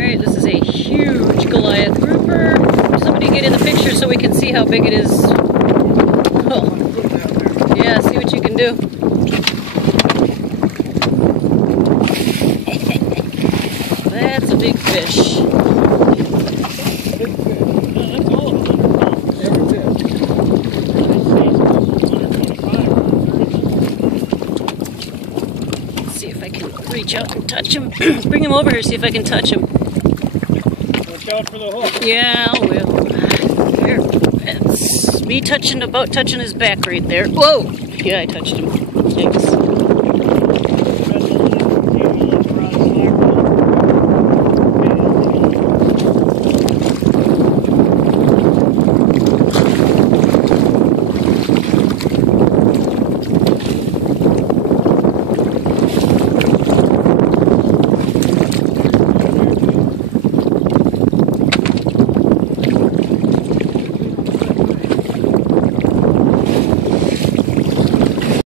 Alright, this is a huge Goliath grouper. Somebody get in the picture so we can see how big it is. Oh. Yeah, see what you can do. That's a big fish. Let's see if I can reach out and touch him. Bring him over here, see if I can touch him. Watch out for the hook. Yeah, I will. Here, it's me touching his back right there. Whoa! Yeah, I touched him. Thanks.